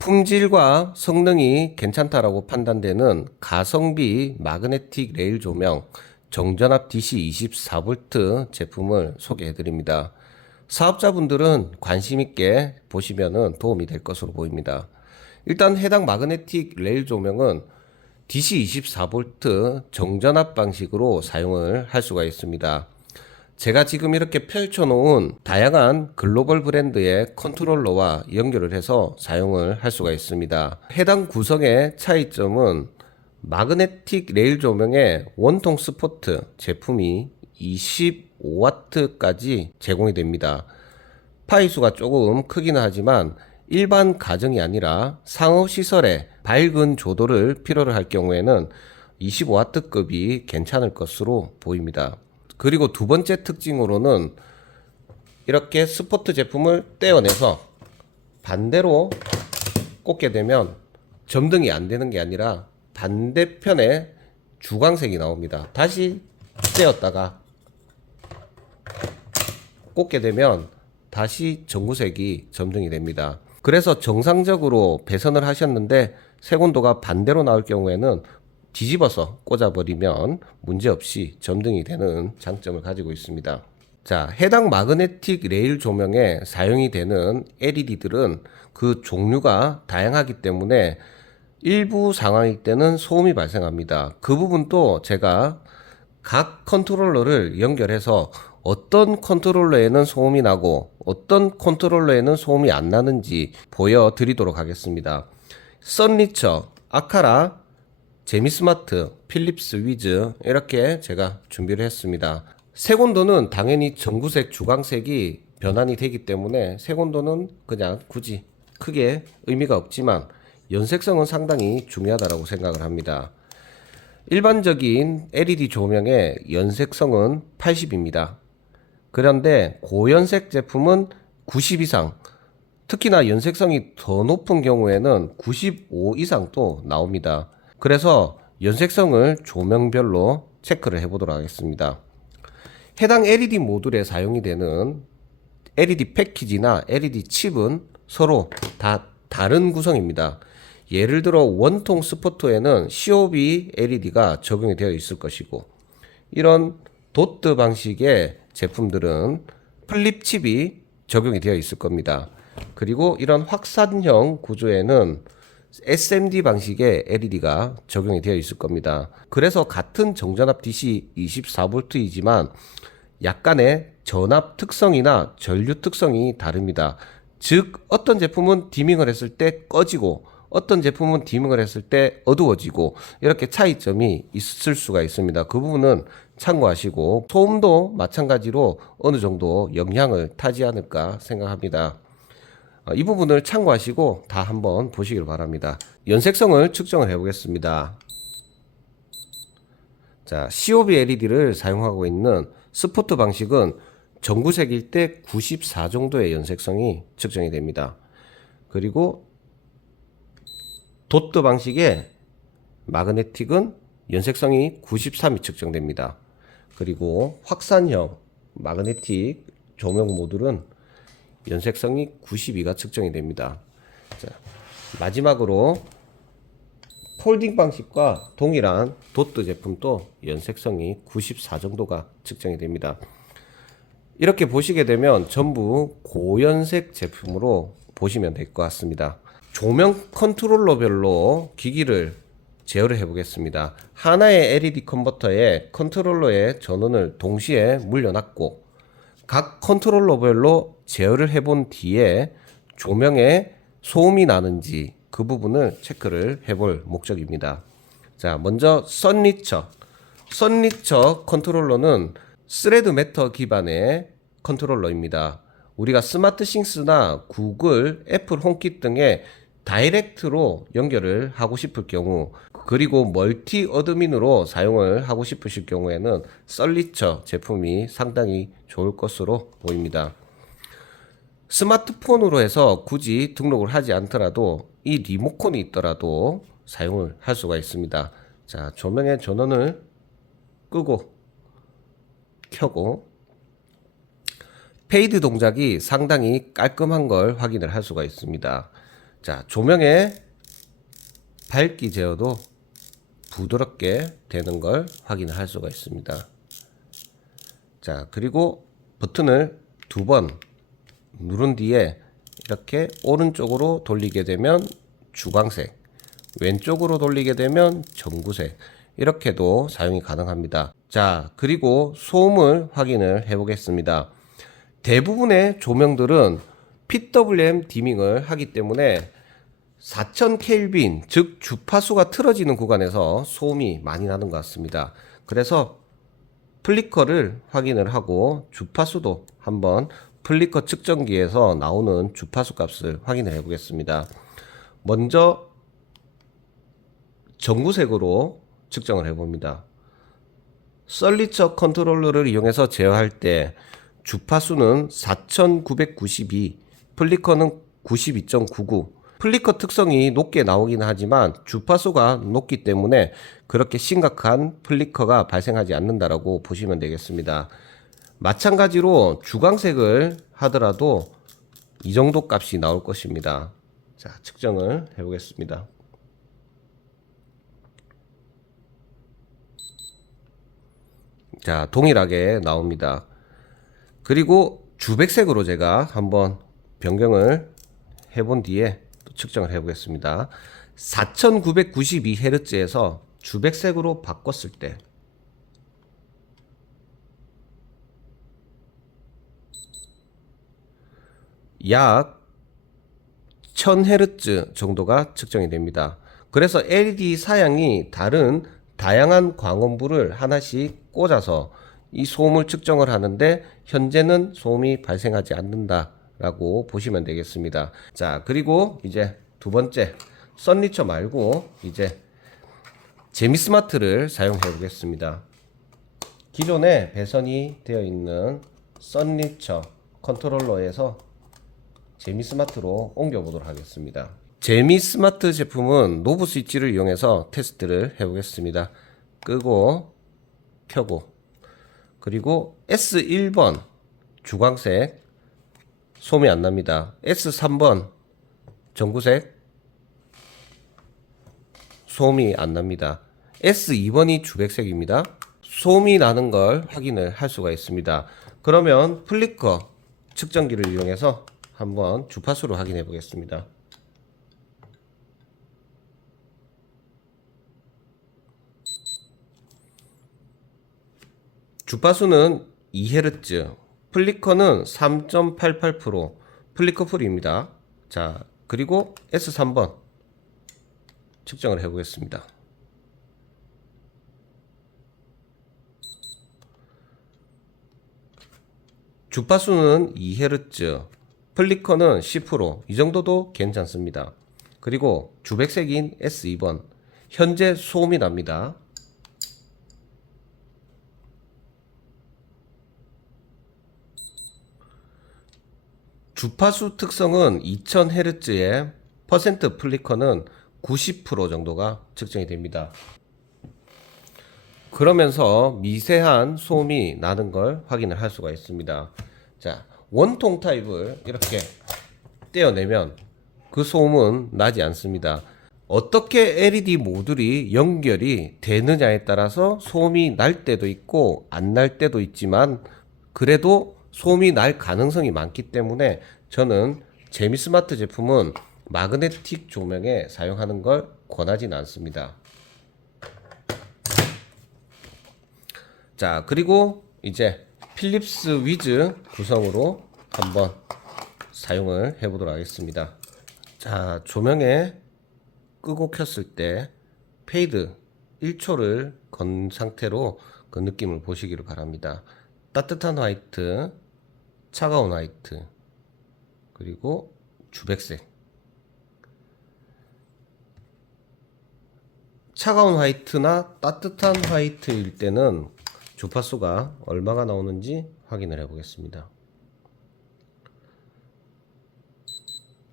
품질과 성능이 괜찮다라고 판단되는 가성비 마그네틱 레일 조명 정전압 DC 24V 제품을 소개해 드립니다. 사업자분들은 관심 있게 보시면 도움이 될 것으로 보입니다. 일단 해당 마그네틱 레일 조명은 DC 24V 정전압 방식으로 사용을 할 수가 있습니다. 제가 지금 이렇게 펼쳐놓은 다양한 글로벌 브랜드의 컨트롤러와 연결을 해서 사용을 할 수가 있습니다. 해당 구성의 차이점은 마그네틱 레일 조명의 원통 스포트 제품이 25W까지 제공이 됩니다. 파이수가 조금 크기는 하지만 일반 가정이 아니라 상업시설에 밝은 조도를 필요로 할 경우에는 25W급이 괜찮을 것으로 보입니다. 그리고 두 번째 특징으로는 이렇게 스포트 제품을 떼어내서 반대로 꽂게 되면 점등이 안 되는 게 아니라 반대편에 주광색이 나옵니다. 다시 떼었다가 꽂게 되면 다시 전구색이 점등이 됩니다. 그래서 정상적으로 배선을 하셨는데 색온도가 반대로 나올 경우에는 뒤집어서 꽂아버리면 문제없이 점등이 되는 장점을 가지고 있습니다. 자, 해당 마그네틱 레일 조명에 사용이 되는 LED들은 그 종류가 다양하기 때문에 일부 상황일 때는 소음이 발생합니다. 그 부분도 제가 각 컨트롤러를 연결해서 어떤 컨트롤러에는 소음이 나고 어떤 컨트롤러에는 소음이 안 나는지 보여드리도록 하겠습니다. 썬리처, 아카라, 제미스마트, 필립스 위즈 이렇게 제가 준비를 했습니다. 색온도는 당연히 전구색 주광색이 변환이 되기 때문에 색온도는 그냥 굳이 크게 의미가 없지만 연색성은 상당히 중요하다고 생각을 합니다. 일반적인 LED 조명의 연색성은 80입니다. 그런데 고연색 제품은 90 이상, 특히나 연색성이 더 높은 경우에는 95 이상도 나옵니다. 그래서 연색성을 조명별로 체크를 해보도록 하겠습니다. 해당 LED 모듈에 사용이 되는 LED 패키지나 LED 칩은 서로 다 다른 구성입니다. 예를 들어 원통 스포트에는 COB LED가 적용이 되어 있을 것이고 이런 도트 방식의 제품들은 플립 칩이 적용이 되어 있을 겁니다. 그리고 이런 확산형 구조에는 SMD 방식의 LED가 적용이 되어 있을 겁니다. 그래서 같은 정전압 DC 24V이지만 약간의 전압 특성이나 전류 특성이 다릅니다. 즉 어떤 제품은 디밍을 했을 때 꺼지고 어떤 제품은 디밍을 했을 때 어두워지고 이렇게 차이점이 있을 수가 있습니다. 그 부분은 참고하시고 소음도 마찬가지로 어느 정도 영향을 타지 않을까 생각합니다. 어, 이 부분을 참고하시고 다 한번 보시길 바랍니다. 연색성을 측정을 해보겠습니다. 자, COB LED를 사용하고 있는 스포트 방식은 전구색일 때 94 정도의 연색성이 측정이 됩니다. 그리고 도트 방식의 마그네틱은 연색성이 93이 측정됩니다. 그리고 확산형 마그네틱 조명 모듈은 연색성이 92가 측정이 됩니다. 자, 마지막으로 폴딩 방식과 동일한 도트 제품도 연색성이 94 정도가 측정이 됩니다. 이렇게 보시게 되면 전부 고연색 제품으로 보시면 될 것 같습니다. 조명 컨트롤러별로 기기를 제어를 해 보겠습니다. 하나의 LED 컨버터에 컨트롤러의 전원을 동시에 물려놨고 각 컨트롤러별로 제어를 해본 뒤에 조명에 소음이 나는지 그 부분을 체크를 해볼 목적입니다. 자, 먼저 썬리처. 썬리처 컨트롤러는 스레드 매터 기반의 컨트롤러입니다. 우리가 스마트 싱스나 구글, 애플 홈킷 등의 다이렉트로 연결을 하고 싶을 경우 그리고 멀티 어드민으로 사용을 하고 싶으실 경우에는 썰리처 제품이 상당히 좋을 것으로 보입니다. 스마트폰으로 해서 굳이 등록을 하지 않더라도 이 리모컨이 있더라도 사용을 할 수가 있습니다. 자, 조명의 전원을 끄고 켜고 페이드 동작이 상당히 깔끔한 걸 확인을 할 수가 있습니다. 자, 조명의 밝기 제어도 부드럽게 되는 걸 확인을 할 수가 있습니다. 자, 그리고 버튼을 두 번 누른 뒤에 이렇게 오른쪽으로 돌리게 되면 주광색, 왼쪽으로 돌리게 되면 전구색, 이렇게도 사용이 가능합니다. 자, 그리고 소음을 확인을 해 보겠습니다. 대부분의 조명들은 PWM 디밍을 하기 때문에 4000 켈빈, 즉 주파수가 틀어지는 구간에서 소음이 많이 나는 것 같습니다. 그래서 플리커를 확인을 하고 주파수도 한번 플리커 측정기에서 나오는 주파수 값을 확인을 해 보겠습니다. 먼저 전구색으로 측정을 해 봅니다. 썰리처 컨트롤러를 이용해서 제어할 때 주파수는 4992, 플리커는 92.99. 플리커 특성이 높게 나오긴 하지만 주파수가 높기 때문에 그렇게 심각한 플리커가 발생하지 않는다라고 보시면 되겠습니다. 마찬가지로 주광색을 하더라도 이 정도 값이 나올 것입니다. 자, 측정을 해 보겠습니다. 자, 동일하게 나옵니다. 그리고 주백색으로 제가 한번 변경을 해본 뒤에 또 측정을 해보겠습니다. 4992Hz에서 주백색으로 바꿨을 때 약 1000Hz 정도가 측정이 됩니다. 그래서 LED 사양이 다른 다양한 광원부를 하나씩 꽂아서 이 소음을 측정을 하는데 현재는 소음이 발생하지 않는다 라고 보시면 되겠습니다. 자, 그리고 이제 두 번째 썬리처 말고 이제 제미스마트를 사용해 보겠습니다. 기존에 배선이 되어 있는 썬리처 컨트롤러에서 제미스마트로 옮겨 보도록 하겠습니다. 제미스마트 제품은 노브 스위치를 이용해서 테스트를 해 보겠습니다. 끄고 켜고 그리고 S1번 주광색 소음이 안 납니다. S3번 전구색 소음이 안 납니다. S2번이 주백색입니다. 소음이 나는 걸 확인을 할 수가 있습니다. 그러면 플리커 측정기를 이용해서 한번 주파수를 확인해 보겠습니다. 주파수는 2Hz, 플리커는 3.88%, 플리커 풀입니다. 자, 그리고 S3번 측정을 해보겠습니다. 주파수는 2Hz, 플리커는 10%, 이 정도도 괜찮습니다. 그리고 주백색인 S2번, 현재 소음이 납니다. 주파수 특성은 2000Hz의 퍼센트 플리커는 90% 정도가 측정이 됩니다. 그러면서 미세한 소음이 나는 걸 확인을 할 수가 있습니다. 자, 원통 타입을 이렇게 떼어내면 그 소음은 나지 않습니다. 어떻게 LED 모듈이 연결이 되느냐에 따라서 소음이 날 때도 있고 안 날 때도 있지만 그래도 소음이 날 가능성이 많기 때문에 저는 제미스마트 제품은 마그네틱 조명에 사용하는 걸 권하진 않습니다. 자, 그리고 이제 필립스 위즈 구성으로 한번 사용을 해보도록 하겠습니다. 자, 조명에 끄고 켰을 때 페이드 1초를 건 상태로 그 느낌을 보시기를 바랍니다. 따뜻한 화이트, 차가운 화이트, 그리고 주백색. 차가운 화이트나 따뜻한 화이트일 때는 주파수가 얼마가 나오는지 확인을 해 보겠습니다.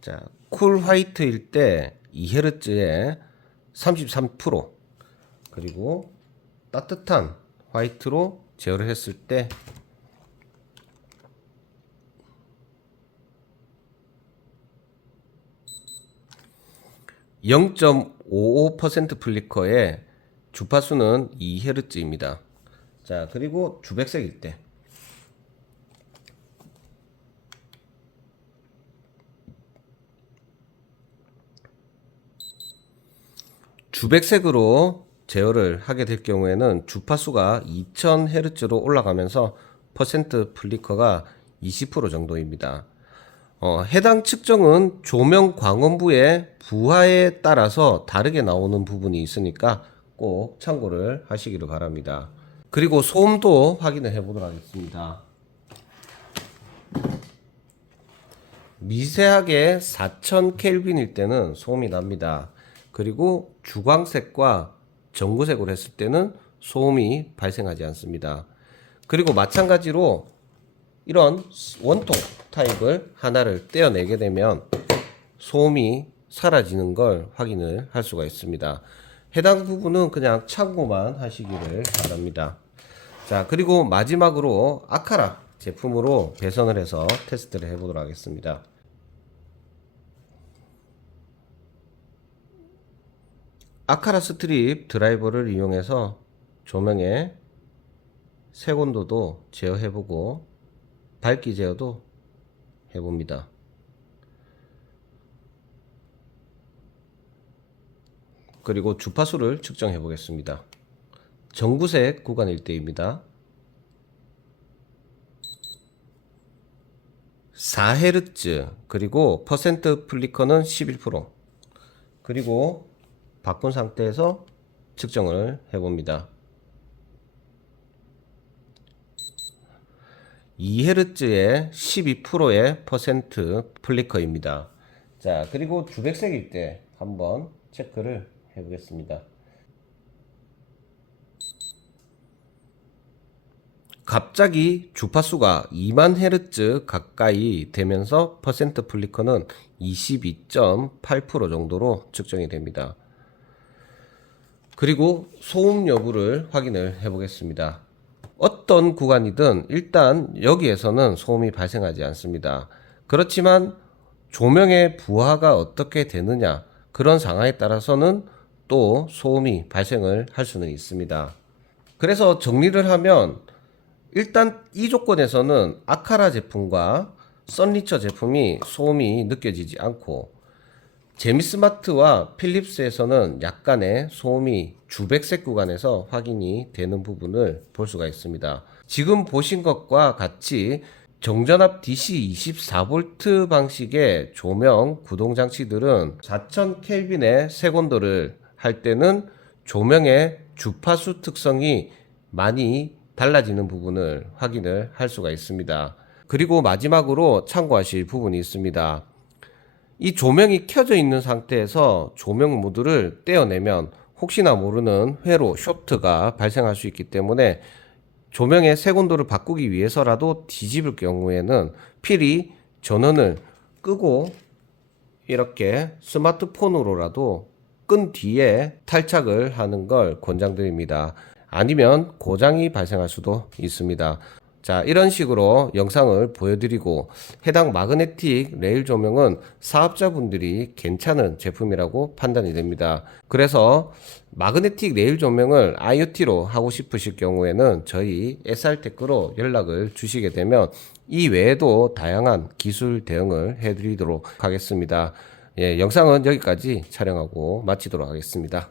자, 쿨 화이트일 때 2Hz에 33% 그리고 따뜻한 화이트로 제어를 했을 때0.55% 플리커의 주파수는 2Hz입니다. 자, 그리고 주백색일 때 주백색으로 제어를 하게 될 경우에는 주파수가 2000Hz로 올라가면서 퍼센트 플리커가 20% 정도입니다. 어, 해당 측정은 조명 광원부의 부하에 따라서 다르게 나오는 부분이 있으니까 꼭 참고를 하시기를 바랍니다. 그리고 소음도 확인을 해보도록 하겠습니다. 미세하게 4000 켈빈일 때는 소음이 납니다. 그리고 주광색과 전구색으로 했을 때는 소음이 발생하지 않습니다. 그리고 마찬가지로 이런 원통 타입을 하나를 떼어내게 되면 소음이 사라지는 걸 확인을 할 수가 있습니다. 해당 부분은 그냥 참고만 하시기를 바랍니다. 자, 그리고 마지막으로 아카라 제품으로 배선을 해서 테스트를 해보도록 하겠습니다. 아카라 스트립 드라이버를 이용해서 조명의 색온도도 제어해보고 밝기 제어도 해봅니다. 그리고 주파수를 측정해 보겠습니다. 전구색 구간일 때입니다. 4Hz 그리고 퍼센트 플리커는 11% 그리고 바꾼 상태에서 측정을 해봅니다. 2Hz의 12%의 퍼센트 플리커입니다. 자, 그리고 주백색일 때 한번 체크를 해보겠습니다. 갑자기 주파수가 2만 헤르츠 가까이 되면서 퍼센트 플리커는 22.8% 정도로 측정이 됩니다. 그리고 소음 여부를 확인을 해 보겠습니다. 어떤 구간이든 일단 여기에서는 소음이 발생하지 않습니다. 그렇지만 조명의 부하가 어떻게 되느냐 그런 상황에 따라서는 또 소음이 발생을 할 수는 있습니다. 그래서 정리를 하면 일단 이 조건에서는 아카라 제품과 썬리처 제품이 소음이 느껴지지 않고 제미스마트와 필립스에서는 약간의 소음이 주백색 구간에서 확인이 되는 부분을 볼 수가 있습니다. 지금 보신 것과 같이 정전압 DC 24V 방식의 조명 구동 장치들은 4000 켈빈의 색온도를 할 때는 조명의 주파수 특성이 많이 달라지는 부분을 확인을 할 수가 있습니다. 그리고 마지막으로 참고하실 부분이 있습니다. 이 조명이 켜져 있는 상태에서 조명 모드를 떼어내면 혹시나 모르는 회로 쇼트가 발생할 수 있기 때문에 조명의 색온도를 바꾸기 위해서라도 뒤집을 경우에는 필히 전원을 끄고 이렇게 스마트폰으로라도 끈 뒤에 탈착을 하는 걸 권장드립니다. 아니면 고장이 발생할 수도 있습니다. 자, 이런 식으로 영상을 보여드리고 해당 마그네틱 레일 조명은 사업자분들이 괜찮은 제품이라고 판단이 됩니다. 그래서 마그네틱 레일 조명을 IoT로 하고 싶으실 경우에는 저희 SR테크로 연락을 주시게 되면 이 외에도 다양한 기술 대응을 해드리도록 하겠습니다. 예, 영상은 여기까지 촬영하고 마치도록 하겠습니다.